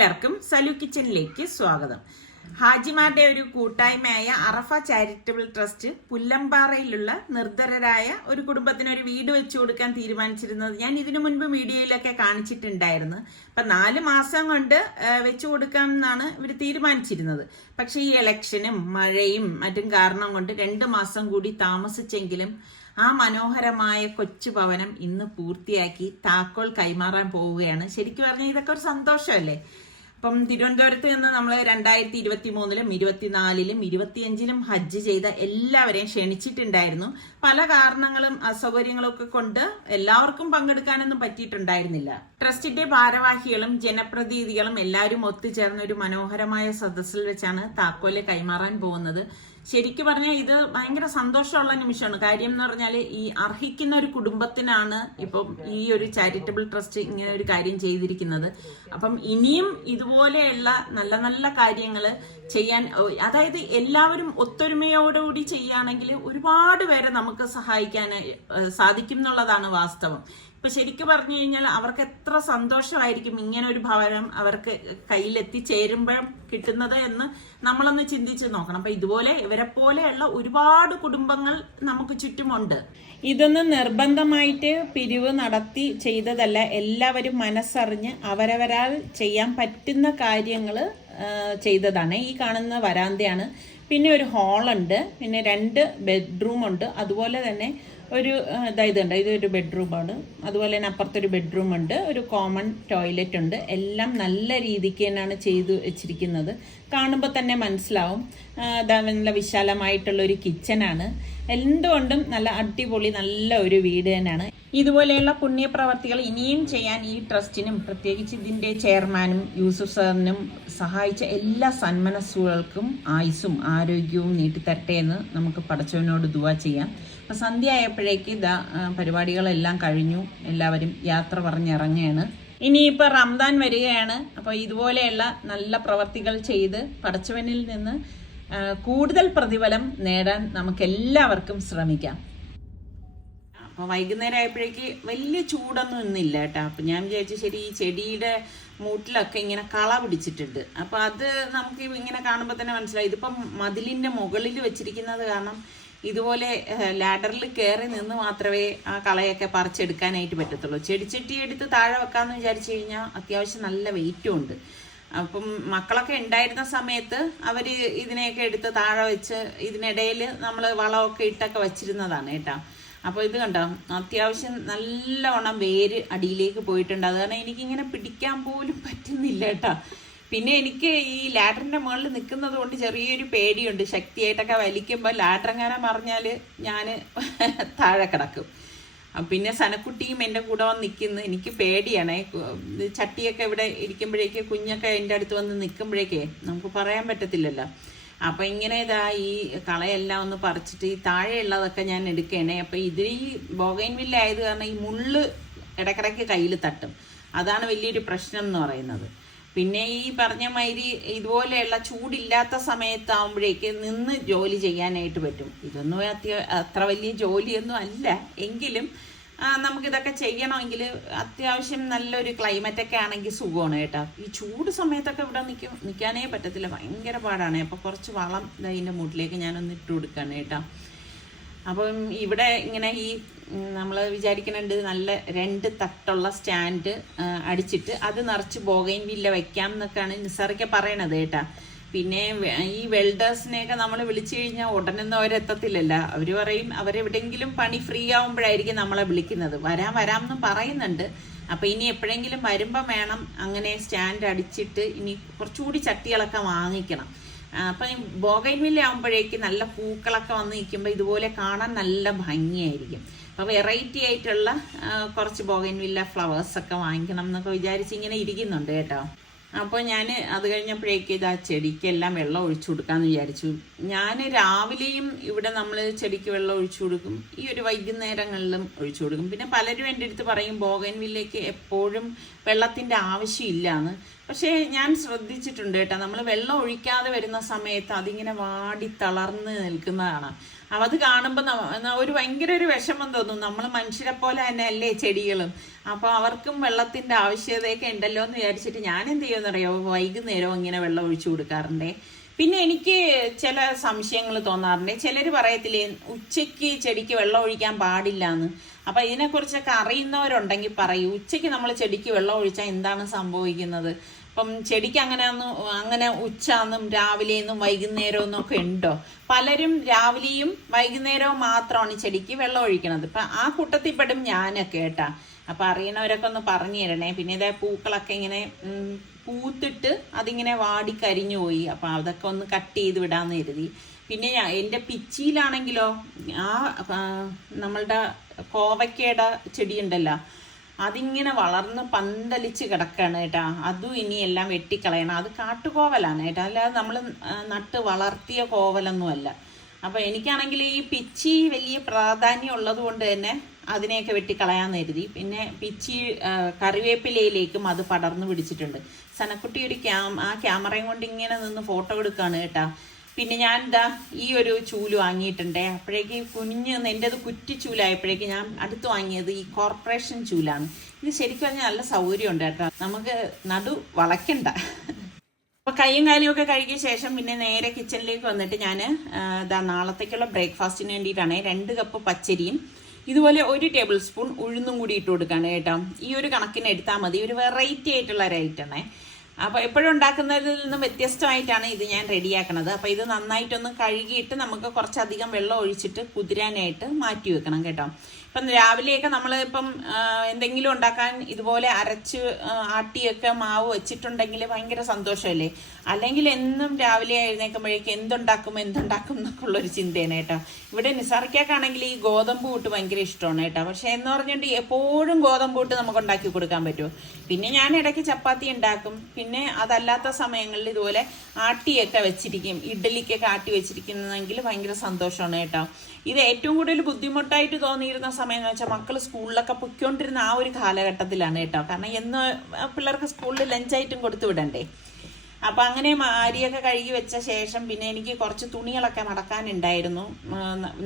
എല്ലാവർക്കും സലു കിച്ചണിലേക്ക് സ്വാഗതം. ഹാജിമാരുടെ ഒരു കൂട്ടായ്മയായ അറഫ ചാരിറ്റബിൾ ട്രസ്റ്റ് പുല്ലമ്പാറയിലുള്ള നിർധരരായ ഒരു കുടുംബത്തിന് ഒരു വീട് വെച്ചു കൊടുക്കാൻ തീരുമാനിച്ചിരുന്നത് ഞാൻ ഇതിനു മുൻപ് മീഡിയയിലൊക്കെ കാണിച്ചിട്ടുണ്ടായിരുന്നു. അപ്പൊ നാല് മാസം കൊണ്ട് വെച്ചു കൊടുക്കാം എന്നാണ് ഇവർ തീരുമാനിച്ചിരുന്നത്. പക്ഷേ ഈ ഇലക്ഷനും മഴയും മറ്റും കാരണം കൊണ്ട് രണ്ട് മാസം കൂടി താമസിച്ചെങ്കിലും ആ മനോഹരമായ കൊച്ചു ഭവനം ഇന്ന് പൂർത്തിയാക്കി താക്കോൽ കൈമാറാൻ പോവുകയാണ്. ശരിക്കും പറഞ്ഞാൽ ഇതൊക്കെ ഒരു സന്തോഷമല്ലേ? അപ്പം തിരുവനന്തപുരത്ത് നിന്ന് നമ്മൾ രണ്ടായിരത്തി ഇരുപത്തി മൂന്നിലും ഇരുപത്തിനാലിലും ഇരുപത്തിയഞ്ചിലും ഹജ്ജ് ചെയ്ത എല്ലാവരെയും ക്ഷണിച്ചിട്ടുണ്ടായിരുന്നു. പല കാരണങ്ങളും അസൗകര്യങ്ങളും ഒക്കെ കൊണ്ട് എല്ലാവർക്കും പങ്കെടുക്കാനൊന്നും പറ്റിയിട്ടുണ്ടായിരുന്നില്ല. ട്രസ്റ്റിന്റെ ഭാരവാഹികളും ജനപ്രതിനിധികളും എല്ലാവരും ഒത്തുചേർന്ന ഒരു മനോഹരമായ സദസ്സിൽ വെച്ചാണ് താക്കോൽ കൈമാറാൻ പോകുന്നത്. ശരിക്കു പറഞ്ഞാൽ ഇത് ഭയങ്കര സന്തോഷമുള്ള നിമിഷമാണ്. കാര്യം എന്ന് പറഞ്ഞാൽ ഈ അർഹിക്കുന്ന ഒരു കുടുംബത്തിനാണ് ഇപ്പം ഈ ഒരു ചാരിറ്റബിൾ ട്രസ്റ്റ് ഇങ്ങനെ ഒരു കാര്യം ചെയ്തിരിക്കുന്നത്. അപ്പം ഇനിയും ഇതുപോലെയുള്ള നല്ല നല്ല കാര്യങ്ങൾ ചെയ്യാൻ അതായത് എല്ലാവരും ഒത്തൊരുമയോടുകൂടി ചെയ്യുകയാണെങ്കിൽ ഒരുപാട് പേരെ നമുക്ക് സഹായിക്കാൻ സാധിക്കും എന്നുള്ളതാണ് വാസ്തവം. ഇപ്പൊ ശരിക്കും പറഞ്ഞു കഴിഞ്ഞാൽ അവർക്ക് എത്ര സന്തോഷമായിരിക്കും ഇങ്ങനെ ഒരു ഭവനം അവർക്ക് കയ്യിലെത്തി എത്തിച്ചേരുമ്പോഴും കിട്ടുന്നത് എന്ന് നമ്മളൊന്ന് ചിന്തിച്ച് നോക്കണം. അപ്പൊ ഇതുപോലെ ഇവരെ പോലെയുള്ള ഒരുപാട് കുടുംബങ്ങൾ നമുക്ക് ചുറ്റുമുണ്ട്. ഇതൊന്നും നിർബന്ധമായിട്ട് പിരിവ് നടത്തി ചെയ്തതല്ല എല്ലാവരും മനസ്സറിഞ്ഞ് അവരവരാൽ ചെയ്യാൻ പറ്റുന്ന കാര്യങ്ങൾ ചെയ്തതാണ്. ഈ കാണുന്ന വരാന്തയാണ്. പിന്നെ ഒരു ഹാളുണ്ട് പിന്നെ രണ്ട് ബെഡ്റൂമുണ്ട് അതുപോലെ തന്നെ ഒരു ഇതായത് ഉണ്ട് ഇതുണ്ട് ഇതൊരു ബെഡ്റൂമാണ് അതുപോലെ തന്നെ അപ്പുറത്തൊരു ബെഡ്റൂം ഉണ്ട് ഒരു കോമൺ ടോയ്ലറ്റ് ഉണ്ട്. എല്ലാം നല്ല രീതിക്ക് തന്നെയാണ് ചെയ്തു വെച്ചിരിക്കുന്നത്. കാണുമ്പോൾ തന്നെ മനസ്സിലാവും. നല്ല വിശാലമായിട്ടുള്ള ഒരു കിച്ചനാണ് എന്തുകൊണ്ടും നല്ല അടിപൊളി നല്ല ഒരു വീട് തന്നെയാണ്. ഇതുപോലെയുള്ള പുണ്യപ്രവർത്തികൾ ഇനിയും ചെയ്യാൻ ഈ ട്രസ്റ്റിനും പ്രത്യേകിച്ച് ഇതിന്റെ ചെയർമാനും യൂസുഫ് സാറിനും സഹായിച്ച എല്ലാ സന്മനസ്സുകൾക്കും ആയുസ്സും ആരോഗ്യവും നീട്ടിത്തരട്ടെ എന്ന് നമുക്ക് പടച്ചവനോട് ദുവാ ചെയ്യാം. അപ്പൊ സന്ധ്യ ആയപ്പോഴേക്ക് ഇതാ പരിപാടികളെല്ലാം കഴിഞ്ഞു. എല്ലാവരും യാത്ര പറഞ്ഞിറങ്ങുകയാണ് ഇനിയിപ്പോൾ റംദാൻ വരികയാണ്. അപ്പോൾ ഇതുപോലെയുള്ള നല്ല പ്രവർത്തികൾ ചെയ്ത് പടച്ചവനിൽ നിന്ന് കൂടുതൽ പ്രതിഫലം നേടാൻ നമുക്ക് എല്ലാവർക്കും ശ്രമിക്കാം. അപ്പോൾ വൈകുന്നേരം ആയപ്പോഴേക്ക് വലിയ ചൂടൊന്നും ഇന്നില്ല കേട്ടോ. അപ്പൊ ഞാൻ വിചാരിച്ചു ശരി ഈ ചെടിയുടെ മൂട്ടിലൊക്കെ ഇങ്ങനെ കള പിടിച്ചിട്ടുണ്ട്. അപ്പോൾ അത് നമുക്ക് ഇങ്ങനെ കാണുമ്പോൾ തന്നെ മനസ്സിലായി ഇതിപ്പം മതിലിന്റെ മുകളിൽ വെച്ചിരിക്കുന്നത് കാരണം ഇതുപോലെ ലാഡറിൽ കയറി നിന്ന് മാത്രമേ ആ കളയൊക്കെ പറിച്ചെടുക്കാനായിട്ട് പറ്റത്തുള്ളൂ. ചെടിച്ചട്ടി എടുത്ത് താഴെ വെക്കാമെന്ന് വിചാരിച്ചു കഴിഞ്ഞാൽ അത്യാവശ്യം നല്ല വെയിറ്റും ഉണ്ട്. അപ്പം മക്കളൊക്കെ ഉണ്ടായിരുന്ന സമയത്ത് അവർ ഇതിനെയൊക്കെ എടുത്ത് താഴെ വെച്ച് ഇതിനിടയിൽ നമ്മൾ വളമൊക്കെ ഇട്ടൊക്കെ വെച്ചിരുന്നതാണ് കേട്ടോ. അപ്പോൾ ഇത് കണ്ടോ? അത്യാവശ്യം നല്ലവണ്ണം വേര് അടിയിലേക്ക് പോയിട്ടുണ്ട്. അത് കാരണം എനിക്കിങ്ങനെ പിടിക്കാൻ പോലും പറ്റുന്നില്ല കേട്ടോ. പിന്നെ എനിക്ക് ഈ ലാഡറിന്റെ മുകളിൽ നിൽക്കുന്നത് കൊണ്ട് ചെറിയൊരു പേടിയുണ്ട്. ശക്തിയായിട്ടൊക്കെ വലിക്കുമ്പോൾ ലാഡറങ്ങനെ മറിഞ്ഞാൽ ഞാൻ താഴെ കിടക്കും. പിന്നെ സനക്കുട്ടിയും എന്റെ കൂടെ വന്ന് നിൽക്കുന്നു. എനിക്ക് പേടിയാണ്. ചട്ടിയൊക്കെ ഇവിടെ ഇരിക്കുമ്പോഴേക്ക് കുഞ്ഞൊക്കെ എന്റെ അടുത്ത് വന്ന് നിൽക്കുമ്പോഴേക്കേ നമുക്ക് പറയാൻ പറ്റത്തില്ലല്ലോ. അപ്പം ഇങ്ങനെ ഇതാ ഈ കളയെല്ലാം ഒന്ന് പറിച്ചിട്ട് ഈ താഴെയുള്ളതൊക്കെ ഞാൻ എടുക്കണേ. അപ്പം ഇതിൽ ഈ ബോഗൈൻ ആയത് കാരണം ഈ മുള്ള് ഇടക്കിടയ്ക്ക് കയ്യിൽ തട്ടും. അതാണ് വലിയൊരു പ്രശ്നം എന്ന് പറയുന്നത്. പിന്നെ ഈ പറഞ്ഞ മാതിരി ഇതുപോലെയുള്ള ചൂടില്ലാത്ത സമയത്താവുമ്പോഴേക്ക് നിന്ന് ജോലി ചെയ്യാനായിട്ട് പറ്റും. ഇതൊന്നും അത്യ അത്ര വലിയ ജോലിയൊന്നും അല്ല. എങ്കിലും നമുക്കിതൊക്കെ ചെയ്യണമെങ്കിൽ അത്യാവശ്യം നല്ലൊരു ക്ലൈമറ്റൊക്കെ ആണെങ്കിൽ സുഖമാണ് കേട്ടോ. ഈ ചൂട് സമയത്തൊക്കെ ഇവിടെ നിൽക്കും നിൽക്കാനേ പറ്റത്തില്ല. ഭയങ്കര പാടാണ്. അപ്പോൾ കുറച്ച് വളം ഇതിന്റെ മുട്ടിലേക്ക് ഞാനൊന്ന് ഇട്ട് കൊടുക്കുകയാണ് കേട്ടോ. അപ്പം ഇവിടെ ഇങ്ങനെ ഈ നമ്മൾ വിചാരിക്കുന്നുണ്ട് നല്ല രണ്ട് തട്ടുള്ള സ്റ്റാൻഡ് അടിച്ചിട്ട് അത് നിറച്ച് ബോഗൈൻ വില്ല വെക്കാം എന്നൊക്കെയാണ് നിസാറൊക്കെ പറയണത് കേട്ടാ. പിന്നെ ഈ വെൽഡേഴ്സിനെയൊക്കെ നമ്മൾ വിളിച്ചു കഴിഞ്ഞാൽ ഉടനൊന്നും അവരെത്തത്തില്ലല്ല അവർ പറയും അവരെവിടെയെങ്കിലും പണി ഫ്രീ ആവുമ്പോഴായിരിക്കും നമ്മളെ വിളിക്കുന്നത്. വരാം വരാം പറയുന്നുണ്ട്. അപ്പം ഇനി എപ്പോഴെങ്കിലും വരുമ്പം വേണം അങ്ങനെ സ്റ്റാൻഡ് അടിച്ചിട്ട് ഇനി കുറച്ചുകൂടി ചട്ടികളൊക്കെ വാങ്ങിക്കണം. അപ്പൊ ബോഗൈൻവില്ല ആകുമ്പോഴേക്ക് നല്ല പൂക്കളൊക്കെ വന്ന് നിൽക്കുമ്പോൾ ഇതുപോലെ കാണാൻ നല്ല ഭംഗിയായിരിക്കും. അപ്പോൾ വെറൈറ്റി ആയിട്ടുള്ള കുറച്ച് ബോഗൈൻവില്ല ഫ്ലവേഴ്സ് ഒക്കെ വാങ്ങിക്കണം എന്നൊക്കെ വിചാരിച്ച് ഇങ്ങനെ ഇരിക്കുന്നുണ്ട് കേട്ടോ. അപ്പോൾ ഞാൻ അത് കഴിഞ്ഞപ്പോഴേക്ക് ഇത് ആ ചെടിക്കെല്ലാം വെള്ളം ഒഴിച്ചു കൊടുക്കാമെന്ന് വിചാരിച്ചു. ഞാൻ രാവിലെയും ഇവിടെ നമ്മൾ ചെടിക്ക് വെള്ളം ഒഴിച്ചു കൊടുക്കും ഈ ഒരു വൈകുന്നേരങ്ങളിലും ഒഴിച്ചു കൊടുക്കും. പിന്നെ പലരും എന്റെ അടുത്ത് പറയും ബോഗൻവില്ലേക്ക് എപ്പോഴും വെള്ളത്തിന്റെ ആവശ്യമില്ലാന്ന്. പക്ഷേ ഞാൻ ശ്രദ്ധിച്ചിട്ടുണ്ട് കേട്ടോ. നമ്മൾ വെള്ളം ഒഴിക്കാതെ വരുന്ന സമയത്ത് അതിങ്ങനെ വാടി തളർന്ന് നിൽക്കുന്നതാണ്. അപ്പം അത് കാണുമ്പോൾ ഒരു ഭയങ്കര ഒരു വിഷമം തോന്നും. നമ്മൾ മനുഷ്യരെ പോലെ തന്നെ അല്ലേ ചെടികളും. അപ്പോൾ അവർക്കും വെള്ളത്തിന്റെ ആവശ്യകതയൊക്കെ ഉണ്ടല്ലോ എന്ന് വിചാരിച്ചിട്ട് ഞാൻ എന്ത് ചെയ്യുമെന്നറിയോ? വൈകുന്നേരം ഇങ്ങനെ വെള്ളം ഒഴിച്ചു കൊടുക്കാറുണ്ടേ. പിന്നെ എനിക്ക് ചില സംശയങ്ങൾ തോന്നാറുണ്ട്. ചിലർ പറയത്തില്ലേ ഉച്ചയ്ക്ക് ചെടിക്ക് വെള്ളം ഒഴിക്കാൻ പാടില്ല എന്ന് അപ്പം ഇതിനെക്കുറിച്ചൊക്കെ അറിയുന്നവരുണ്ടെങ്കിൽ പറയൂ. ഉച്ചയ്ക്ക് നമ്മൾ ചെടിക്ക് വെള്ളം ഒഴിച്ചാൽ എന്താണ് സംഭവിക്കുന്നത്? ഇപ്പം ചെടിക്ക് അങ്ങനെ അങ്ങനെ ഉച്ചാന്നും രാവിലെയെന്നും വൈകുന്നേരവും എന്നൊക്കെ ഉണ്ടോ? പലരും രാവിലെയും വൈകുന്നേരവും മാത്രമാണ് ചെടിക്ക് വെള്ളം ഒഴിക്കണത്. ഇപ്പൊ ആ കൂട്ടത്തിൽ പെടും ഞാനൊക്കെ കേട്ടാ. അപ്പൊ അറിയണവരൊക്കെ ഒന്ന് പറഞ്ഞു തരണേ. പിന്നെ ഇതേ പൂക്കളൊക്കെ ഇങ്ങനെ പൂത്തിട്ട് അതിങ്ങനെ വാടി കരിഞ്ഞു പോയി. അപ്പൊ അതൊക്കെ ഒന്ന് കട്ട് ചെയ്ത് വിടാന്ന് കരുതി. പിന്നെ എന്റെ പിച്ചിയിലാണെങ്കിലോ ആ, നമ്മളുടെ കോവയ്ക്കയുടെ ചെടിയുണ്ടല്ലോ അതിങ്ങനെ വളർന്ന് പന്തലിച്ച് കിടക്കുകയാണ് കേട്ടോ. അതും ഇനി എല്ലാം വെട്ടിക്കളയണം. അത് കാട്ടുകോവലാണ് കേട്ടോ. അല്ലാതെ നമ്മൾ നട്ട് വളർത്തിയ കോവലൊന്നുമല്ല. അപ്പോൾ എനിക്കാണെങ്കിൽ ഈ പിച്ചി വലിയ പ്രാധാന്യം ഉള്ളത് കൊണ്ട് തന്നെ അതിനെയൊക്കെ വെട്ടിക്കളയാന്ന് കരുതി. പിന്നെ പിച്ചി കറിവേപ്പിലയിലേക്കും അത് പടർന്നു പിടിച്ചിട്ടുണ്ട്. സനക്കുട്ടി ഒരു ക്യാം ആ ക്യാമറയും കൊണ്ട് ഇങ്ങനെ നിന്ന് ഫോട്ടോ എടുക്കുകയാണ് കേട്ടാ. പിന്നെ ഞാൻ എന്താ ഈ ഒരു ചൂൽ വാങ്ങിയിട്ടുണ്ടേ. അപ്പോഴേക്ക് കുഞ്ഞ് എന്റെത് കുറ്റി ചൂലായപ്പോഴേക്ക് ഞാൻ അടുത്ത് വാങ്ങിയത് ഈ കോർപ്പറേഷൻ ചൂലാണ്. ഇത് ശരിക്കും പറഞ്ഞാൽ നല്ല സൗകര്യമുണ്ട് കേട്ടോ. നമുക്ക് നടു വളയ്ക്കണ്ട. അപ്പൊ കൈയും കാലും ഒക്കെ കഴുകിയ ശേഷം പിന്നെ നേരെ കിച്ചണിലേക്ക് വന്നിട്ട് ഞാൻ ഇതാ നാളത്തേക്കുള്ള ബ്രേക്ക്ഫാസ്റ്റിന് വേണ്ടിയിട്ടാണ് രണ്ട് കപ്പ് പച്ചരിയും ഇതുപോലെ ഒരു ടേബിൾ സ്പൂൺ ഉഴുന്നും കൂടി ഇട്ട് കൊടുക്കാണ് കേട്ടോ. ഈ ഒരു കണക്കിന് എടുത്താൽ മതി. ഒരു വെറൈറ്റി ആയിട്ടുള്ള ഒരു ഐറ്റമാണേ അപ്പൊ എപ്പോഴും ഉണ്ടാക്കുന്നതിൽ നിന്നും വ്യത്യസ്തമായിട്ടാണ് ഇത് ഞാൻ റെഡിയാക്കണത്. അപ്പോൾ ഇത് നന്നായിട്ടൊന്ന് കഴുകിയിട്ട് നമുക്ക് കുറച്ചധികം വെള്ളം ഒഴിച്ചിട്ട് കുതിരാനായിട്ട് മാറ്റി വെക്കണം കേട്ടോ. ഇപ്പം രാവിലെയൊക്കെ നമ്മൾ ഇപ്പം എന്തെങ്കിലും ഉണ്ടാക്കാൻ ഇതുപോലെ അരച്ച് ആട്ടിയൊക്കെ മാവ് വെച്ചിട്ടുണ്ടെങ്കിൽ ഭയങ്കര സന്തോഷമല്ലേ? അല്ലെങ്കിൽ എന്നും രാവിലെ എഴുന്നേൽക്കുമ്പോഴേക്കും എന്തുണ്ടാക്കും എന്തുണ്ടാക്കും എന്നൊക്കെ ഉള്ളൊരു ചിന്തയാണ് കേട്ടോ. ഇവിടെ നിസാർക്കാണെങ്കിൽ ഈ ഗോതമ്പ് കൂട്ട് ഭയങ്കര ഇഷ്ടമാണ് കേട്ടോ. പക്ഷെ എന്ന് പറഞ്ഞിട്ട് എപ്പോഴും ഗോതമ്പ് കൂട്ട് നമുക്ക് ഉണ്ടാക്കി കൊടുക്കാൻ പറ്റുമോ? പിന്നെ ഞാൻ ഇടയ്ക്ക് ചപ്പാത്തി ഉണ്ടാക്കും. പിന്നെ അതല്ലാത്ത സമയങ്ങളിൽ ഇതുപോലെ ആട്ടിയൊക്കെ വെച്ചിരിക്കും. ഇഡ്ഡലിക്കൊക്കെ ആട്ടി വെച്ചിരിക്കുന്നതെങ്കിൽ ഭയങ്കര സന്തോഷമാണ് കേട്ടോ. ഇത് ഏറ്റവും കൂടുതൽ ബുദ്ധിമുട്ടായിട്ട് തോന്നിയിരുന്ന സമയം എന്ന് വെച്ചാൽ മക്കൾ സ്കൂളിലൊക്കെ പൊയ്ക്കൊണ്ടിരുന്ന ആ ഒരു കാലഘട്ടത്തിലാണ് കേട്ടോ. കാരണം എന്ന് പിള്ളേർക്ക് സ്കൂളിൽ ലഞ്ച് ഐറ്റം കൊടുത്തു വിടണ്ടേ. അപ്പൊ അങ്ങനെ അരിയൊക്കെ കഴുകി വെച്ച ശേഷം പിന്നെ എനിക്ക് കുറച്ച് തുണികളൊക്കെ മടക്കാനുണ്ടായിരുന്നു.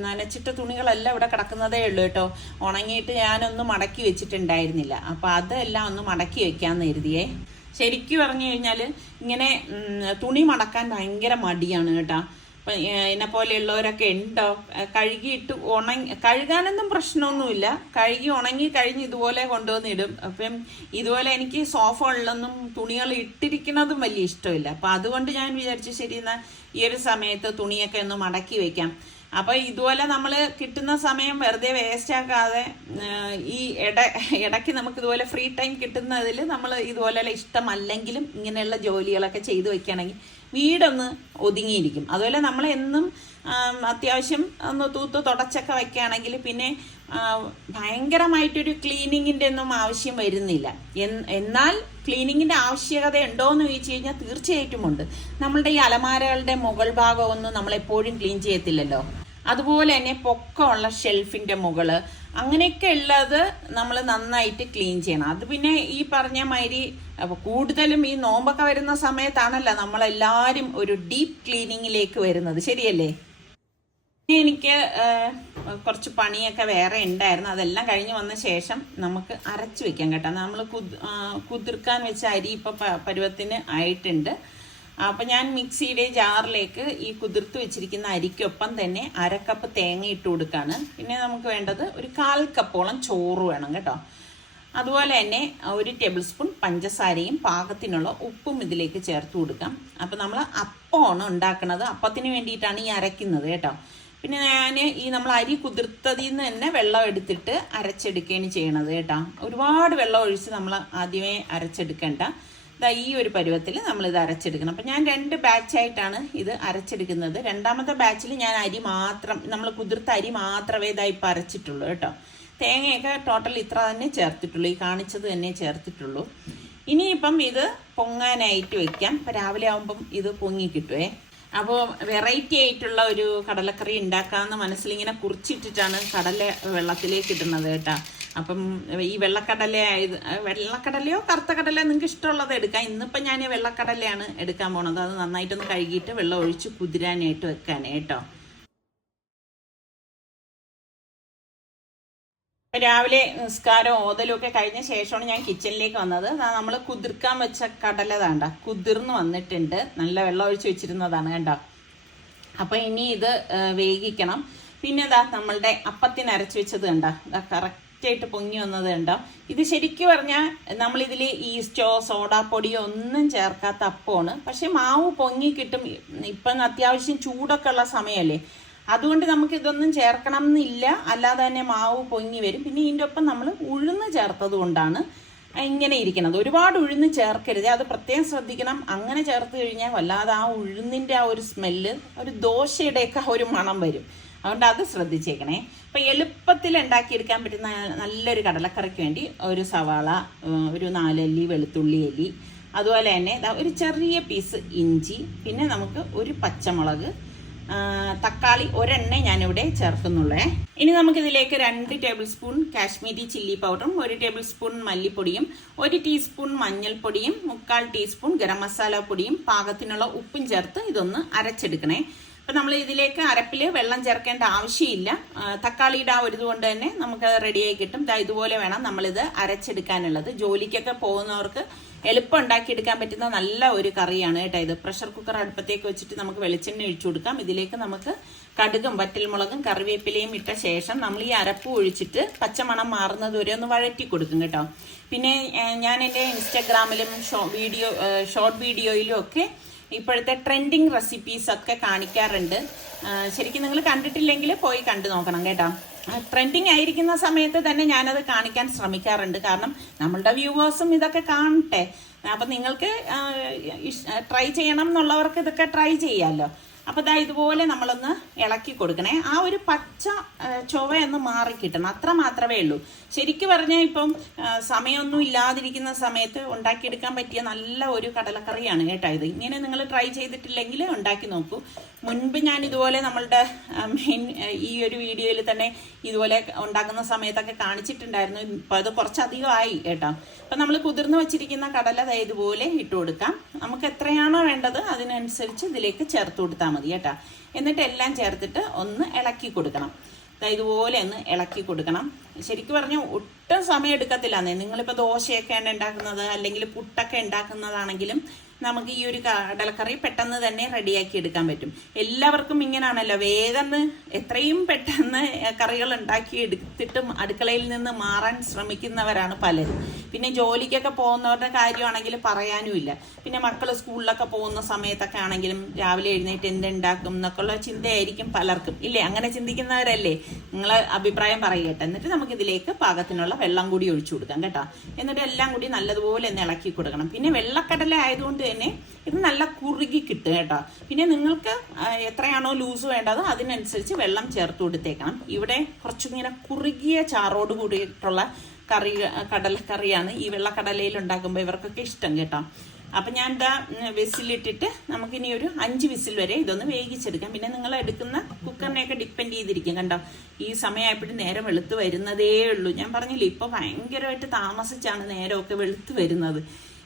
നനച്ചിട്ട തുണികളെല്ലാം ഇവിടെ കിടക്കുന്നതേ ഉള്ളൂ കേട്ടോ. ഉണങ്ങിയിട്ട് ഞാനൊന്നും മടക്കി വെച്ചിട്ടുണ്ടായിരുന്നില്ല. അപ്പൊ അതെല്ലാം ഒന്ന് മടക്കി വെക്കാന്ന് കരുതിയേ. ശരിക്കും പറഞ്ഞു കഴിഞ്ഞാൽ ഇങ്ങനെ തുണി മടക്കാൻ ഭയങ്കര മടിയാണ് കേട്ടോ. എന്നെ പോലെയുള്ളവരൊക്കെ ഉണ്ടോ? കഴുകിയിട്ട് ഉണങ്ങി കഴുകാനൊന്നും പ്രശ്നമൊന്നുമില്ല. കഴുകി ഉണങ്ങി കഴിഞ്ഞ് ഇതുപോലെ കൊണ്ടുവന്ന് ഇടും അപ്പം ഇതുപോലെ എനിക്ക് സോഫകളിലൊന്നും തുണികൾ ഇട്ടിരിക്കുന്നതും വലിയ ഇഷ്ടമില്ല. അപ്പം അതുകൊണ്ട് ഞാൻ വിചാരിച്ചു ശരി എന്നാൽ ഈ ഒരു സമയത്ത് തുണിയൊക്കെ ഒന്ന് മടക്കി വെക്കാം. അപ്പൊ ഇതുപോലെ നമ്മൾ കിട്ടുന്ന സമയം വെറുതെ വേസ്റ്റ് ആക്കാതെ ഈ ഇട ഇടയ്ക്ക് നമുക്ക് ഇതുപോലെ ഫ്രീ ടൈം കിട്ടുന്നതിൽ നമ്മൾ ഇതുപോലെ ഇഷ്ടമല്ലെങ്കിലും ഇങ്ങനെയുള്ള ജോലികളൊക്കെ ചെയ്തു വെക്കുകയാണെങ്കിൽ വീടൊന്ന് ഒതുങ്ങിയിരിക്കും. അതുപോലെ നമ്മൾ എന്നും അത്യാവശ്യം ഒന്ന് തൂത്ത് തുടച്ചൊക്കെ വെക്കുകയാണെങ്കിൽ പിന്നെ ഭയങ്കരമായിട്ടൊരു ക്ലീനിങ്ങിന്റെ ഒന്നും ആവശ്യം വരുന്നില്ല. എന്നാൽ ക്ലീനിങ്ങിന്റെ ആവശ്യകത ഉണ്ടോ എന്ന് ചോദിച്ചു കഴിഞ്ഞാൽ തീർച്ചയായിട്ടും ഉണ്ട്. നമ്മളുടെ ഈ അലമാരകളുടെ മുകൾ ഭാഗമൊന്നും നമ്മളെപ്പോഴും ക്ലീൻ ചെയ്യത്തില്ലല്ലോ. അതുപോലെ തന്നെ പൊക്കമുള്ള ഷെൽഫിന്റെ മുകൾ. അങ്ങനെയൊക്കെ ഉള്ളത് നമ്മൾ നന്നായിട്ട് ക്ലീൻ ചെയ്യണം. അത് പിന്നെ ഈ പറഞ്ഞ മാതിരി കൂടുതലും ഈ നോമ്പൊക്കെ വരുന്ന സമയത്താണല്ലോ നമ്മളെല്ലാരും ഒരു ഡീപ്പ് ക്ലീനിങ്ങിലേക്ക് വരുന്നത്. ശരിയല്ലേ? എനിക്ക് കുറച്ച് പണിയൊക്കെ വേറെ ഉണ്ടായിരുന്നു. അതെല്ലാം കഴിഞ്ഞ് വന്ന ശേഷം നമുക്ക് അരച്ചു വെക്കാം കേട്ടോ. നമ്മൾ കുതിർക്കാൻ വെച്ച അരി ഇപ്പൊ പരുവത്തിന് ആയിട്ടുണ്ട്. അപ്പൊ ഞാൻ മിക്സിയുടെ ജാറിലേക്ക് ഈ കുതിർത്ത് വെച്ചിരിക്കുന്ന അരിക്കൊപ്പം തന്നെ അരക്കപ്പ് തേങ്ങ ഇട്ട് കൊടുക്കാണ്. പിന്നെ നമുക്ക് വേണ്ടത് ഒരു കാൽ കപ്പോളം ചോറ് വേണം കേട്ടോ. അതുപോലെ തന്നെ ഒരു ടേബിൾ സ്പൂൺ പഞ്ചസാരയും പാകത്തിനുള്ള ഉപ്പും ഇതിലേക്ക് ചേർത്ത് കൊടുക്കാം. അപ്പം നമ്മൾ അപ്പമാണ് ഉണ്ടാക്കുന്നത് അപ്പത്തിന് വേണ്ടിയിട്ടാണ് ഈ അരയ്ക്കുന്നത് കേട്ടോ. പിന്നെ ഞാൻ ഈ നമ്മൾ അരി കുതിർത്തതിൽ നിന്ന് തന്നെ വെള്ളം എടുത്തിട്ട് അരച്ചെടുക്കുകയാണ് ചെയ്യണത് കേട്ടോ. ഒരുപാട് വെള്ളം ഒഴിച്ച് നമ്മൾ ആദ്യമേ അരച്ചെടുക്കേണ്ട. ദാ ഈ ഒരു പരുവത്തിൽ നമ്മൾ ഇത് അരച്ചെടുക്കണം. അപ്പം ഞാൻ രണ്ട് ബാച്ചായിട്ടാണ് ഇത് അരച്ചെടുക്കുന്നത്. രണ്ടാമത്തെ ബാച്ചിൽ ഞാൻ അരി മാത്രം നമ്മൾ കുതിർത്ത അരി മാത്രമേ ഇതാ ഇപ്പം അരച്ചിട്ടുള്ളൂ കേട്ടോ. തേങ്ങയൊക്കെ ടോട്ടൽ ഇത്ര തന്നെ ചേർത്തിട്ടുള്ളൂ. ഈ കാണിച്ചത് തന്നെ ചേർത്തിട്ടുള്ളൂ. ഇനിയിപ്പം ഇത് പൊങ്ങാനായിട്ട് വെക്കാം. ഇപ്പം രാവിലെ ആകുമ്പം ഇത് പൊങ്ങി കിട്ടുവേ. അപ്പോൾ വെറൈറ്റി ആയിട്ടുള്ള ഒരു കടലക്കറി ഉണ്ടാക്കാമെന്ന് മനസ്സിലിങ്ങനെ കുറിച്ചിട്ടിട്ടാണ് കടല വെള്ളത്തിലേക്ക് ഇടുന്നത് കേട്ടോ. അപ്പം ഈ വെള്ളക്കടല ആയത് വെള്ളക്കടലയോ കറുത്ത കടലയോ നിങ്ങൾക്ക് ഇഷ്ടമുള്ളത് എടുക്കാം. ഇന്നിപ്പം ഞാൻ വെള്ളക്കടലയാണ് എടുക്കാൻ പോണത്. അത് നന്നായിട്ടൊന്ന് കഴുകിയിട്ട് വെള്ളം ഒഴിച്ച് കുതിരാനായിട്ട് വെക്കാനേ കേട്ടോ. രാവിലെ നിസ്കാരം ഓതലും ഒക്കെ കഴിഞ്ഞ ശേഷമാണ് ഞാൻ കിച്ചണിലേക്ക് വന്നത്. നമ്മൾ കുതിർക്കാൻ വെച്ച കടല താണ്ട കുതിർന്ന് വന്നിട്ടുണ്ട്. നല്ല വെള്ളം ഒഴിച്ച് വെച്ചിരുന്നതാണ് കണ്ടോ? അപ്പം ഇനി ഇത് വേഗിക്കണം പിന്നെ ഇതാ നമ്മളുടെ അപ്പത്തിന് അരച്ച് വെച്ചത് കണ്ടോ? ഇതാ കറക്റ്റായിട്ട് പൊങ്ങി വന്നത് കണ്ടോ? ഇത് ശരിക്കും പറഞ്ഞാൽ നമ്മളിതിൽ ഈസ്റ്റോ സോഡാപ്പൊടിയോ ഒന്നും ചേർക്കാത്ത അപ്പമാണ്. പക്ഷെ മാവ് പൊങ്ങി കിട്ടും. ഇപ്പം അത്യാവശ്യം ചൂടൊക്കെ ഉള്ള സമയമല്ലേ അതുകൊണ്ട് നമുക്ക് ഇതൊന്നും ചേർക്കണം എന്നില്ല അല്ലാതെ തന്നെ മാവ് പൊങ്ങി വരും. പിന്നെ ഇതിന്റെ ഒപ്പം നമ്മൾ ഉഴുന്ന് ചേർത്തത് കൊണ്ടാണ് ഇങ്ങനെ ഇരിക്കുന്നത്. ഒരുപാട് ഉഴുന്ന് ചേർക്കരുത്. അത് പ്രത്യേകം ശ്രദ്ധിക്കണം. അങ്ങനെ ചേർത്ത് കഴിഞ്ഞാൽ വല്ലാതെ ആ ഉഴുന്നിന്റെ ആ ഒരു സ്മെല്ല് ഒരു ദോശയുടെയൊക്കെ ഒരു മണം വരും. അതുകൊണ്ട് അത് ശ്രദ്ധിച്ചേക്കണേ. അപ്പം എളുപ്പത്തിൽ ഉണ്ടാക്കിയെടുക്കാൻ പറ്റുന്ന നല്ലൊരു കടലക്കറിക്ക് വേണ്ടി ഒരു സവാള ഒരു നാലല്ലി വെളുത്തുള്ളി അല്ലി അതുപോലെ തന്നെ ഒരു ചെറിയ പീസ് ഇഞ്ചി പിന്നെ നമുക്ക് ഒരു പച്ചമുളക് തക്കാളി ഒരെണ്ണ ഞാനിവിടെ ചേർക്കുന്നുള്ളേ. ഇനി നമുക്കിതിലേക്ക് രണ്ട് ടേബിൾ സ്പൂൺ കാശ്മീരി ചില്ലി പൗഡറും ഒരു ടേബിൾ സ്പൂൺ മല്ലിപ്പൊടിയും ഒരു ടീസ്പൂൺ മഞ്ഞൾപ്പൊടിയും മുക്കാൽ ടീസ്പൂൺ ഗരം മസാല പൊടിയും പാകത്തിനുള്ള ഉപ്പും ചേർത്ത് ഇതൊന്ന് അരച്ചെടുക്കണേ. അപ്പൊ നമ്മൾ ഇതിലേക്ക് അരപ്പിൽ വെള്ളം ചേർക്കേണ്ട ആവശ്യമില്ല. തക്കാളിയുടെ ആ ഒരു കൊണ്ട് തന്നെ നമുക്ക് റെഡിയായി കിട്ടും. ഇതുപോലെ വേണം നമ്മളിത് അരച്ചെടുക്കാനുള്ളത്. ജോലിക്കൊക്കെ പോകുന്നവർക്ക് എളുപ്പം ഉണ്ടാക്കിയെടുക്കാൻ പറ്റുന്ന നല്ല ഒരു കറിയാണ് കേട്ടോ ഇത്. പ്രഷർ കുക്കർ അടുപ്പത്തേക്ക് വെച്ചിട്ട് നമുക്ക് വെളിച്ചെണ്ണ ഒഴിച്ചു കൊടുക്കാം. ഇതിലേക്ക് നമുക്ക് കടുകും വറ്റൽമുളകും കറിവേപ്പിലയും ഇട്ട ശേഷം നമ്മൾ ഈ അരപ്പ് ഒഴിച്ചിട്ട് പച്ചമണം മാറുന്നത് വരെ ഒന്ന് വഴറ്റി കൊടുക്കും കേട്ടോ. പിന്നെ ഞാൻ എന്റെ ഇൻസ്റ്റാഗ്രാമിലും വീഡിയോ ഷോർട്ട് വീഡിയോയിലും ഒക്കെ ഇപ്പോഴത്തെ ട്രെൻഡിങ് റെസിപ്പീസ് ഒക്കെ കാണിക്കാറുണ്ട്. ശരിക്കും നിങ്ങൾ കണ്ടിട്ടില്ലെങ്കിൽ പോയി കണ്ടു നോക്കണം കേട്ടോ. ട്രെൻഡിങ് ആയിരിക്കുന്ന സമയത്ത് തന്നെ ഞാനത് കാണിക്കാൻ ശ്രമിക്കാറുണ്ട്. കാരണം നമ്മളുടെ വ്യൂവേഴ്സും ഇതൊക്കെ കാണട്ടെ. അപ്പം നിങ്ങൾക്ക് ട്രൈ ചെയ്യണം എന്നുള്ളവർക്ക് ഇതൊക്കെ ട്രൈ ചെയ്യാമല്ലോ അപ്പോൾ ദാ ഇതുപോലെ നമ്മളൊന്ന് ഇളക്കി കൊടുക്കണേ. ആ ഒരു പച്ച ചൊവയൊന്ന് മാറി കിട്ടണം അത്ര മാത്രമേ ഉള്ളൂ. ശരിക്കും പറഞ്ഞാൽ ഇപ്പം സമയമൊന്നും ഇല്ലാതിരിക്കുന്ന സമയത്ത് ഉണ്ടാക്കിയെടുക്കാൻ പറ്റിയ നല്ല ഒരു കടലക്കറിയാണ് കേട്ടോ ഇത്. ഇങ്ങനെ നിങ്ങൾ ട്രൈ ചെയ്തിട്ടില്ലെങ്കിൽ ഉണ്ടാക്കി നോക്കൂ. മുൻപ് ഞാൻ ഇതുപോലെ നമ്മളുടെ മെയിൻ ഈ ഒരു വീഡിയോയിൽ തന്നെ ഇതുപോലെ ഉണ്ടാക്കുന്ന സമയത്തൊക്കെ കാണിച്ചിട്ടുണ്ടായിരുന്നു. ഇപ്പം അത് കുറച്ചധികമായി കേട്ടോ. അപ്പം നമ്മൾ കുതിർന്ന് വെച്ചിരിക്കുന്ന കടല ഇതുപോലെ ഇട്ട് കൊടുക്കാം. നമുക്ക് എത്രയാണോ വേണ്ടത് അതിനനുസരിച്ച് ഇതിലേക്ക് ചേർത്ത് കൊടുത്താൽ മതി കേട്ടോ. എന്നിട്ട് എല്ലാം ചേർത്തിട്ട് ഒന്ന് ഇളക്കി കൊടുക്കണം. ഇതുപോലെ ഒന്ന് ഇളക്കി കൊടുക്കണം. ശരിക്കും പറഞ്ഞാൽ ഒട്ടും സമയം എടുക്കത്തില്ല. നിങ്ങളിപ്പോൾ ദോശയൊക്കെയാണ് ഉണ്ടാക്കുന്നത് അല്ലെങ്കിൽ പുട്ടൊക്കെ ഉണ്ടാക്കുന്നതാണെങ്കിലും നമുക്ക് ഈ ഒരു കടലക്കറി പെട്ടെന്ന് തന്നെ റെഡിയാക്കി എടുക്കാൻ പറ്റും. എല്ലാവർക്കും ഇങ്ങനെയാണല്ലോ വേഗം എത്രയും പെട്ടെന്ന് കറികൾ ഉണ്ടാക്കി എടുത്തിട്ടും അടുക്കളയിൽ നിന്ന് മാറാൻ ശ്രമിക്കുന്നവരാണ് പലരും. പിന്നെ ജോലിക്കൊക്കെ പോകുന്നവരുടെ കാര്യമാണെങ്കിൽ പറയാനുമില്ല. പിന്നെ മക്കൾ സ്കൂളിലൊക്കെ പോകുന്ന സമയത്തൊക്കെ ആണെങ്കിലും രാവിലെ എഴുന്നേറ്റ് എന്തുണ്ടാക്കും എന്നൊക്കെയുള്ള ചിന്തയായിരിക്കും പലർക്കും. ഇല്ലേ? അങ്ങനെ ചിന്തിക്കുന്നവരല്ലേ? നിങ്ങൾ അഭിപ്രായം പറയട്ടെ എന്നിട്ട് നമുക്ക് ഇതിലേക്ക് പാകത്തിനുള്ള വെള്ളം കൂടി ഒഴിച്ചു കൊടുക്കാം കേട്ടോ. എന്നിട്ട് എല്ലാം കൂടി നല്ലതുപോലെ ഒന്ന് ഇളക്കി കൊടുക്കണം. പിന്നെ വെള്ളക്കടല ആയതുകൊണ്ട് തന്നെ ഇത് നല്ല കുറുകി കിട്ടും കേട്ടോ. പിന്നെ നിങ്ങൾക്ക് എത്രയാണോ ലൂസ് വേണ്ടത് അതിനനുസരിച്ച് വെള്ളം ചേർത്ത് കൊടുത്തേക്കണം. ഇവിടെ കുറച്ചിങ്ങനെ കുറുകിയ ചാറോട് കൂടിയിട്ടുള്ള കറി കടലക്കറിയാണ് ഈ വെള്ളക്കടലയിൽ ഉണ്ടാക്കുമ്പോൾ ഇവർക്കൊക്കെ ഇഷ്ടം കേട്ടോ. അപ്പം ഞാൻ എന്താ വിസിലിട്ടിട്ട് നമുക്കിനി ഒരു അഞ്ച് വിസിൽ വരെ ഇതൊന്ന് വേവിച്ചെടുക്കാം. പിന്നെ നിങ്ങൾ എടുക്കുന്ന കുക്കറിനെയൊക്കെ ഡിപ്പെൻഡ് ചെയ്തിരിക്കും കണ്ടോ. ഈ സമയമായപ്പോഴും നേരം വെളുത്ത് വരുന്നതേ ഉള്ളൂ. ഞാൻ പറഞ്ഞില്ലേ ഇപ്പോൾ ഭയങ്കരമായിട്ട് താമസിച്ചാണ് നേരമൊക്കെ വെളുത്ത് വരുന്നത്.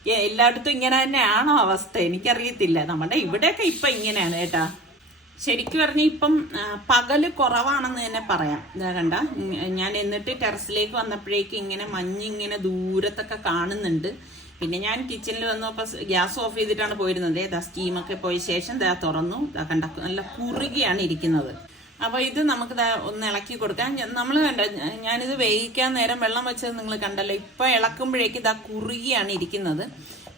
എല്ലായിടത്തും ഇങ്ങനെ തന്നെയാണോ അവസ്ഥ? എനിക്കറിയത്തില്ല. നമ്മുടെ ഇവിടെയൊക്കെ ഇപ്പം ഇങ്ങനെയാണ് കേട്ടാ. ശരിക്കും പറഞ്ഞാൽ ഇപ്പം പകൽ കുറവാണെന്ന് തന്നെ പറയാം. ഇതാ കണ്ട ഞാൻ എന്നിട്ട് ടെറസിലേക്ക് വന്നപ്പോഴേക്ക് ഇങ്ങനെ മഞ്ഞ് ഇങ്ങനെ ദൂരത്തൊക്കെ കാണുന്നുണ്ട്. പിന്നെ ഞാൻ കിച്ചണിൽ വന്നപ്പോൾ ഗ്യാസ് ഓഫ് ചെയ്തിട്ടാണ് പോയിരുന്നത്. ഇതാ സ്റ്റീമൊക്കെ പോയ ശേഷം ഇതാ തുറന്നു. ഇതാ കണ്ട നല്ല കുറുകിയാണ് ഇരിക്കുന്നത്. അപ്പോൾ ഇത് നമുക്ക് ഒന്ന് ഇളക്കി കൊടുക്കാം. നമ്മൾ കണ്ട ഞാനിത് വേവിക്കാൻ നേരം വെള്ളം വെച്ചത് നിങ്ങൾ കണ്ടല്ലോ. ഇപ്പോൾ ഇളക്കുമ്പോഴേക്ക് ഇതാ കുറുകിയാണ് ഇരിക്കുന്നത്.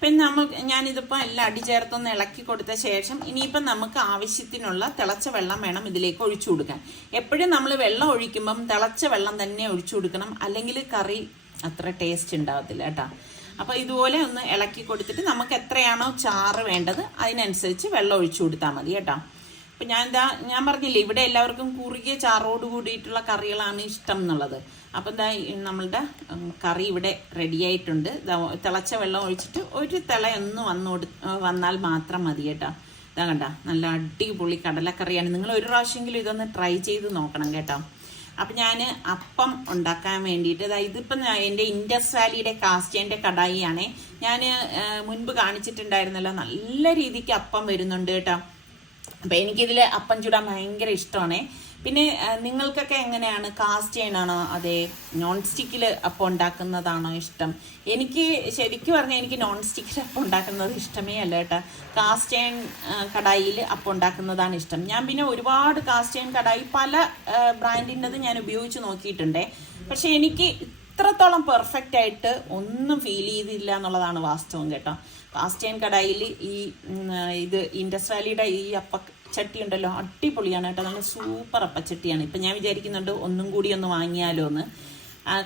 പിന്നെ നമ്മൾ ഞാനിതിപ്പോൾ എല്ലാം അടി ചേർത്തൊന്ന് ഇളക്കി കൊടുത്ത ശേഷം ഇനിയിപ്പം നമുക്ക് ആവശ്യത്തിനുള്ള തിളച്ച വെള്ളം വേണം ഇതിലേക്ക് ഒഴിച്ചു കൊടുക്കാൻ. എപ്പോഴും നമ്മൾ വെള്ളം ഒഴിക്കുമ്പം തിളച്ച വെള്ളം തന്നെ ഒഴിച്ചു കൊടുക്കണം. അല്ലെങ്കിൽ കറി അത്ര ടേസ്റ്റ് ഉണ്ടാവത്തില്ല കേട്ടോ. അപ്പോൾ ഇതുപോലെ ഒന്ന് ഇളക്കി കൊടുത്തിട്ട് നമുക്ക് എത്രയാണോ ചാറ് വേണ്ടത് അതിനനുസരിച്ച് വെള്ളം ഒഴിച്ചു കൊടുത്താൽ മതി കേട്ടോ. അപ്പം ഞാൻ എന്താ ഞാൻ പറഞ്ഞില്ലേ ഇവിടെ എല്ലാവർക്കും കുറുകിയ ചാറോട് കൂടിയിട്ടുള്ള കറികളാണ് ഇഷ്ടം എന്നുള്ളത്. അപ്പം എന്താ നമ്മളുടെ കറി ഇവിടെ റെഡി ആയിട്ടുണ്ട്. ദാ തിളച്ച വെള്ളം ഒഴിച്ചിട്ട് ഒരു തിളയൊന്ന് വന്നോട് വന്നാൽ മാത്രം മതി കേട്ടോ. ഇതാ കണ്ട നല്ല അടിപൊളി കടലക്കറിയാണ്. നിങ്ങൾ ഒരു പ്രാവശ്യമെങ്കിലും ഇതൊന്ന് ട്രൈ ചെയ്ത് നോക്കണം കേട്ടോ. അപ്പം ഞാൻ അപ്പം ഉണ്ടാക്കാൻ വേണ്ടിയിട്ട് അതായത് ഇതിപ്പം എന്റെ ഇൻഡസ് വാലിയുടെ കാസ്റ്റേന്റെ കടായിയാണേ ഞാൻ മുൻപ് കാണിച്ചിട്ടുണ്ടായിരുന്നല്ലോ നല്ല രീതിക്ക് അപ്പം വരുന്നുണ്ട് കേട്ടോ. അപ്പം എനിക്കിതിൽ അപ്പം ചുടാൻ ഭയങ്കര ഇഷ്ടമാണ്. പിന്നെ നിങ്ങൾക്കൊക്കെ എങ്ങനെയാണ്? കാസ്റ്റ് ചെയ്യണാണോ അതെ നോൺ സ്റ്റിക്കിൽ അപ്പം ഉണ്ടാക്കുന്നതാണോ ഇഷ്ടം? എനിക്ക് ശരിക്കും പറഞ്ഞാൽ എനിക്ക് നോൺ സ്റ്റിക്കിൽ അപ്പം ഉണ്ടാക്കുന്നത് ഇഷ്ടമേ അല്ല കേട്ടോ. കാസ്റ്റ് അയൺ കടായിൽ അപ്പം ഉണ്ടാക്കുന്നതാണ് ഇഷ്ടം. ഞാൻ പിന്നെ ഒരുപാട് കാസ്റ്റ് അയൺ കടായി പല ബ്രാൻഡിന്റെത് ഞാൻ ഉപയോഗിച്ച് നോക്കിയിട്ടുണ്ട്. പക്ഷെ എനിക്ക് ഇത്രത്തോളം പെർഫെക്റ്റ് ആയിട്ട് ഒന്നും ഫീൽ ചെയ്തില്ല എന്നുള്ളതാണ് വാസ്തവം കേട്ടോ. കാസ്റ്റ് അയൺ കടായിൽ ഈ ഇത് ഇൻഡസ് വാലിയുടെ ഈ അപ്പ ചട്ടി ഉണ്ടല്ലോ അടിപൊളിയാണ് കേട്ടോ. നല്ല സൂപ്പർ അപ്പച്ചട്ടിയാണ്. ഇപ്പം ഞാൻ വിചാരിക്കുന്നുണ്ട് ഒന്നും കൂടി ഒന്ന് വാങ്ങിയാലോ എന്ന്.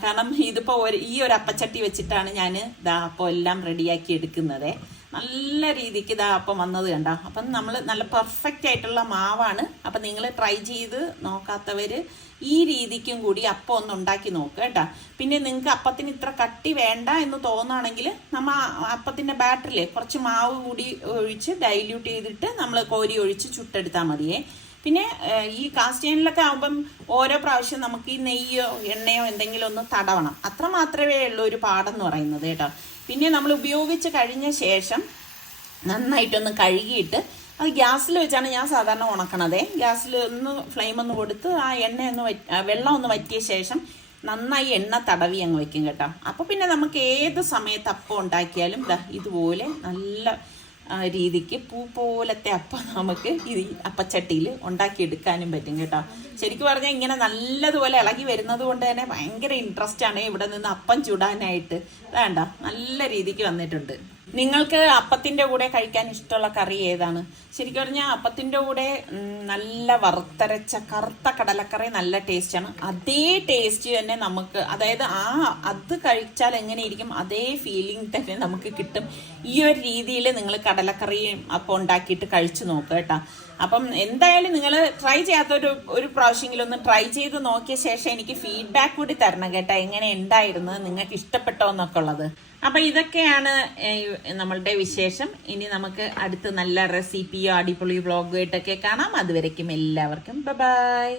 കാരണം ഇതിപ്പോൾ ഈ ഒരു അപ്പച്ചട്ടി വെച്ചിട്ടാണ് ഞാൻ ദാ അപ്പോൾ എല്ലാം റെഡിയാക്കി എടുക്കുന്നത്. നല്ല രീതിക്ക് ഇതാ അപ്പം വന്നത് കണ്ടോ? അപ്പം നമ്മൾ നല്ല പെർഫെക്റ്റ് ആയിട്ടുള്ള മാവാണ്. അപ്പം നിങ്ങൾ ട്രൈ ചെയ്ത് നോക്കാത്തവർ ഈ രീതിക്കും കൂടി അപ്പം ഒന്ന് ഉണ്ടാക്കി നോക്കുക കേട്ടോ. പിന്നെ നിങ്ങൾക്ക് അപ്പത്തിന് ഇത്ര കട്ടി വേണ്ട എന്ന് തോന്നുകയാണെങ്കിൽ നമ്മൾ അപ്പത്തിന്റെ ബാറ്ററിൽ കുറച്ച് മാവ് കൂടി ഒഴിച്ച് ഡൈല്യൂട്ട് ചെയ്തിട്ട് നമ്മൾ കോരി ഒഴിച്ച് ചുട്ടെടുത്താൽ മതിയേ. പിന്നെ ഈ ഈ കാസ്റ്റൈനിലൊക്കെ ആകുമ്പം ഓരോ പ്രാവശ്യം നമുക്ക് ഈ നെയ്യോ എണ്ണയോ എന്തെങ്കിലും ഒന്ന് തടവണം. അത്ര മാത്രമേ ഉള്ളൂ ഒരു പാടെന്ന് പറയുന്നത് കേട്ടോ. പിന്നെ നമ്മൾ ഉപയോഗിച്ച് കഴിഞ്ഞ ശേഷം നന്നായിട്ടൊന്ന് കഴുകിയിട്ട് അത് ഗ്യാസിൽ വെച്ചാണ് ഞാൻ സാധാരണ ഉണക്കണതേ. ഗ്യാസിൽ ഒന്ന് ഫ്ലെയിം ഒന്ന് കൊടുത്ത് ആ എണ്ണ ഒന്ന് വെള്ളം ഒന്ന് വറ്റിയ ശേഷം നന്നായി എണ്ണ തടവി അങ്ങ് വെക്കും കേട്ടോ. അപ്പോൾ പിന്നെ നമുക്ക് ഏത് സമയത്ത് അപ്പം ഉണ്ടാക്കിയാലും ഇതുപോലെ നല്ല രീതിക്ക് പൂ പോലത്തെ അപ്പം നമുക്ക് ഈ അപ്പച്ചട്ടിയിൽ ഉണ്ടാക്കിയെടുക്കാനും പറ്റും കേട്ടോ. ശരിക്കും പറഞ്ഞാൽ ഇങ്ങനെ നല്ലതുപോലെ ഇളകി വരുന്നത് കൊണ്ട് തന്നെ ഭയങ്കര ഇൻട്രസ്റ്റ് ആണ് ഇവിടെ നിന്ന് അപ്പം ചുടാനായിട്ട്. വേണ്ട നല്ല രീതിക്ക് വന്നിട്ടുണ്ട്. നിങ്ങൾക്ക് അപ്പത്തിന്റെ കൂടെ കഴിക്കാൻ ഇഷ്ടമുള്ള കറി ഏതാണ്? ശരിക്കും പറഞ്ഞാൽ അപ്പത്തിന്റെ കൂടെ നല്ല വറുത്തരച്ച കറുത്ത കടലക്കറി നല്ല ടേസ്റ്റാണ്. അതേ ടേസ്റ്റ് തന്നെ നമുക്ക് അതായത് ആ അത് കഴിച്ചാൽ എങ്ങനെയിരിക്കും അതേ ഫീലിംഗ് തന്നെ നമുക്ക് കിട്ടും. ഈ ഒരു രീതിയിൽ നിങ്ങൾ കടലക്കറിയും അപ്പം ഉണ്ടാക്കിയിട്ട് കഴിച്ചു നോക്കുക കേട്ടോ. അപ്പം എന്തായാലും നിങ്ങൾ ട്രൈ ചെയ്യാത്ത ഒരു ഒരു പ്രാവശ്യമെങ്കിലും ഒന്ന് ട്രൈ ചെയ്ത് നോക്കിയ ശേഷം എനിക്ക് ഫീഡ്ബാക്ക് കൂടി തരണം കേട്ടോ. എങ്ങനെ ഉണ്ടായിരുന്നു നിങ്ങൾക്ക് ഇഷ്ടപ്പെട്ടോ എന്നൊക്കെ ഉള്ളത്. അപ്പൊ ഇതൊക്കെയാണ് നമ്മളുടെ വിശേഷം. ഇനി നമുക്ക് അടുത്ത് നല്ല റെസിപ്പിയോ അടിപൊളി വ്ളോഗോ ആയിട്ടൊക്കെ കാണാം. അതുവരേക്കും എല്ലാവർക്കും. ബൈ